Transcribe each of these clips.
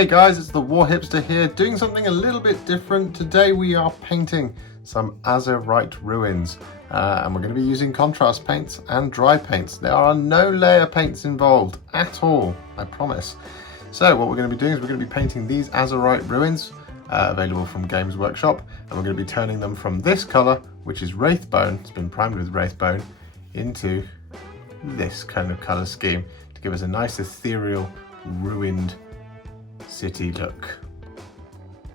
Hey guys, it's the War Hipster here, doing something a little bit different. Today we are painting some Azyrite Ruins, and we're going to be using contrast paints and dry paints. There are no layer paints involved at all, I promise. So what we're going to be doing is we're going to be painting these Azyrite Ruins, available from Games Workshop, and we're going to be turning them from this colour, which is Wraithbone, it's been primed with Wraithbone, into this kind of colour scheme to give us a nice ethereal, ruined city look.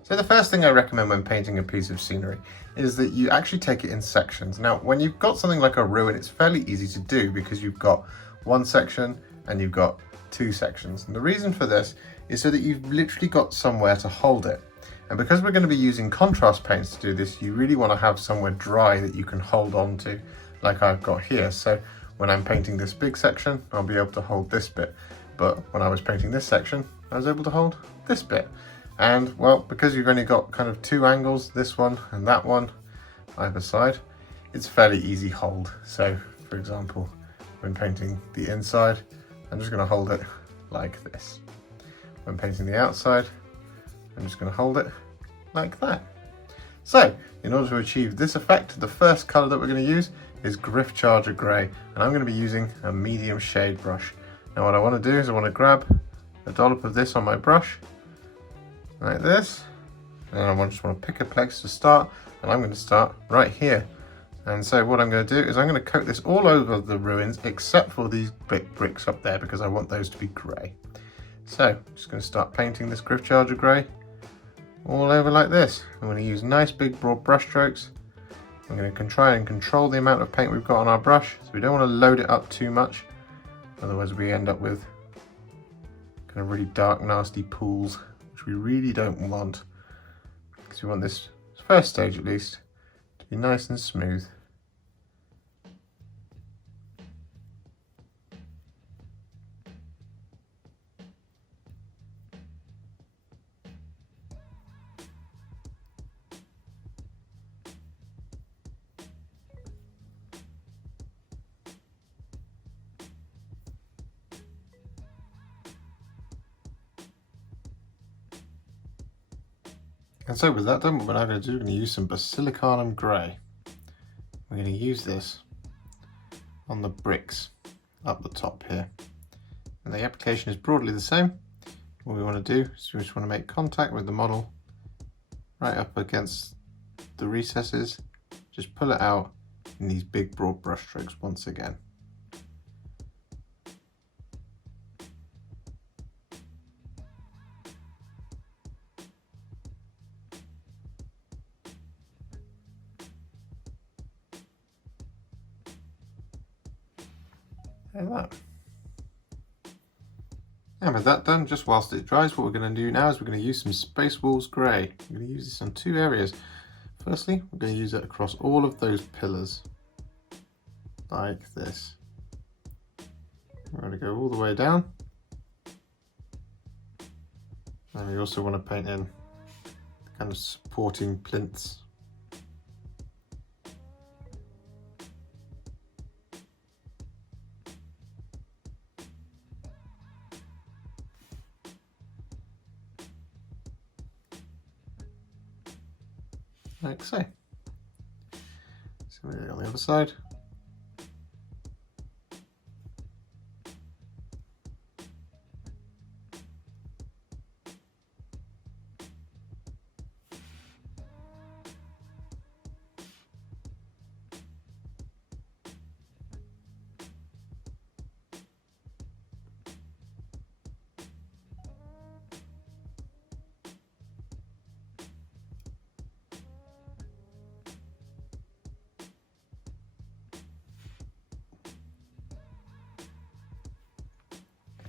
So the first thing I recommend when painting a piece of scenery is that you actually take it in sections. Now, when you've got something like a ruin, it's fairly easy to do because you've got one section and you've got two sections. And the reason for this is so that you've literally got somewhere to hold it. And because we're going to be using contrast paints to do this, you really want to have somewhere dry that you can hold on to, like I've got here. So when I'm painting this big section, I'll be able to hold this bit. But when I was painting this section, I was able to hold this bit. And well, because you've only got kind of two angles, this one and that one, either side, it's fairly easy hold. So for example, when painting the inside, I'm just going to hold it like this. When painting the outside, I'm just going to hold it like that. So in order to achieve this effect, the first colour that we're going to use is Gryph Grey, and I'm going to be using a medium shade brush. Now what I want to do is I want to grab a dollop of this on my brush, like this, and I just want to pick a place to start, and I'm going to start right here. And so what I'm going to do is I'm going to coat this all over the ruins except for these big bricks up there because I want those to be grey. So I'm just going to start painting this Gryph Grey all over like this. I'm going to use nice big broad brush strokes. I'm going to try and control the amount of paint we've got on our brush, so we don't want to load it up too much, otherwise we end up with kind of really dark nasty pools, which we really don't want, because we want this first stage at least to be nice and smooth. And so with that done, what we're now going to do, we're going to use some Basilicanum Grey. We're going to use this on the bricks up the top here. And the application is broadly the same. What we want to do is we just want to make contact with the model right up against the recesses. Just pull it out in these big broad brush strokes once again. Like that. And with that done, just whilst it dries, what we're going to do now is we're going to use some Space Wolves Grey. We're going to use this on two areas. Firstly, we're going to use it across all of those pillars, like this. We're going to go all the way down. And we also want to paint in kind of supporting plinths. Like so. Similarly on the other side.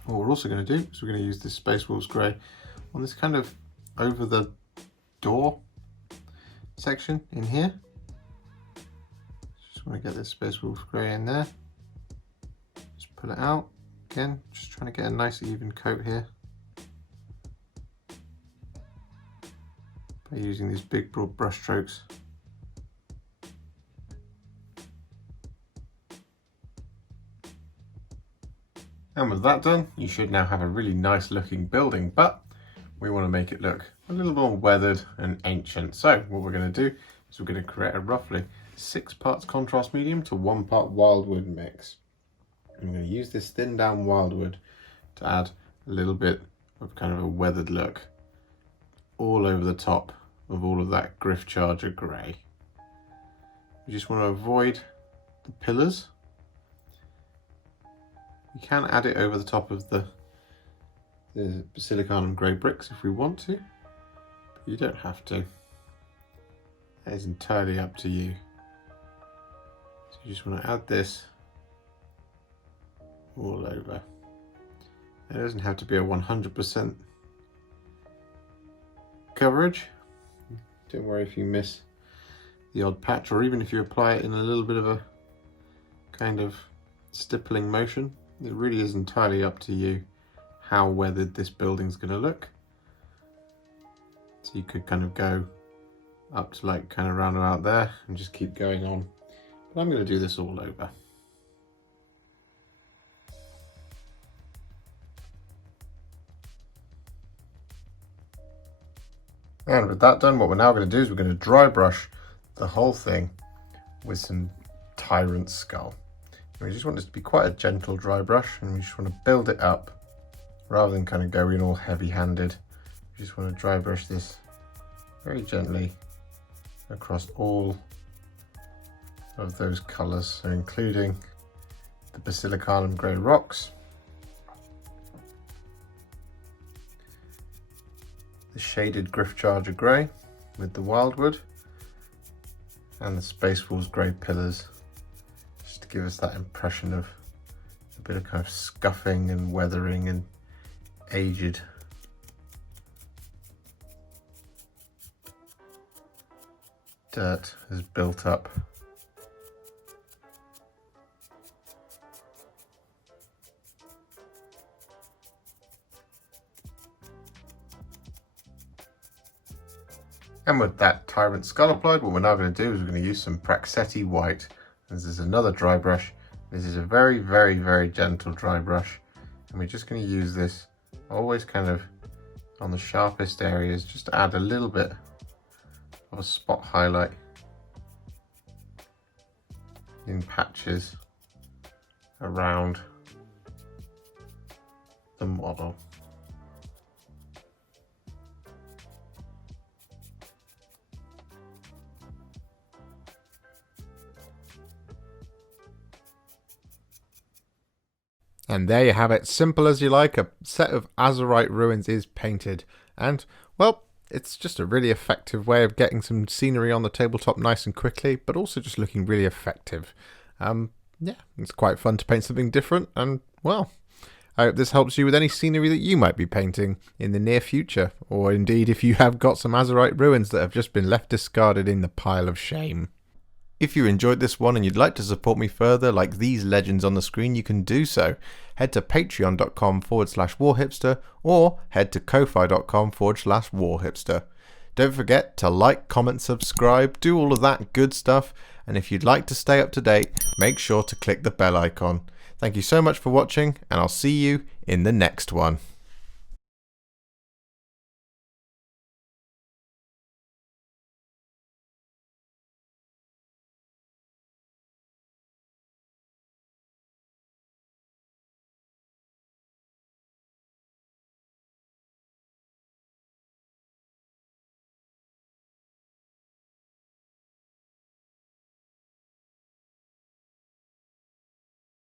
What we're also going to do is we're going to use this Space Wolves Grey on this kind of over the door section in here. Just want to get this Space Wolves Grey in there. Just pull it out. Again, just trying to get a nice even coat here by using these big broad brush strokes. And with that done, you should now have a really nice looking building, but we want to make it look a little more weathered and ancient. So what we're going to do is we're going to create a roughly 6 parts contrast medium to 1 part Wyldwood mix. I'm going to use this thinned down Wyldwood to add a little bit of kind of a weathered look all over the top of all of that Gryph Charger Grey. You just want to avoid the pillars. You can add it over the top of the Basilicanum Grey bricks if we want to, but you don't have to. That is entirely up to you. So you just want to add this all over. It doesn't have to be a 100% coverage. Don't worry if you miss the odd patch, or even if you apply it in a little bit of a kind of stippling motion. It really is entirely up to you how weathered this building's going to look. So you could kind of go up to like kind of round about there and just keep going on. But I'm going to do this all over. And with that done, what we're now going to do is we're going to dry brush the whole thing with some Tyrant Skull. And we just want this to be quite a gentle dry brush, and we just want to build it up rather than kind of go in all heavy-handed. We just want to dry brush this very gently across all of those colours, so including the Basilicanum Grey rocks, the shaded Gryph Charger Grey with the Wyldwood, and the Space Wolves Grey pillars, just to give us that impression of a bit of kind of scuffing and weathering and aged. Dirt has built up. And with that Tyrant Skull applied, what we're now going to do is we're going to use some Praxeti White. This is another dry brush. This is a very, very, very gentle dry brush. And we're just going to use this always kind of on the sharpest areas, just to add a little bit of a spot highlight in patches around the model. And there you have it, simple as you like, a set of Azyrite Ruins is painted. And, well, it's just a really effective way of getting some scenery on the tabletop nice and quickly, but also just looking really effective. Yeah, it's quite fun to paint something different, and, well, I hope this helps you with any scenery that you might be painting in the near future, or indeed if you have got some Azyrite Ruins that have just been left discarded in the pile of shame. If you enjoyed this one and you'd like to support me further like these legends on the screen, you can do so. Head to patreon.com/warhipster or head to ko-fi.com/warhipster. Don't forget to like, comment, subscribe, do all of that good stuff, and if you'd like to stay up to date, make sure to click the bell icon. Thank you so much for watching, and I'll see you in the next one.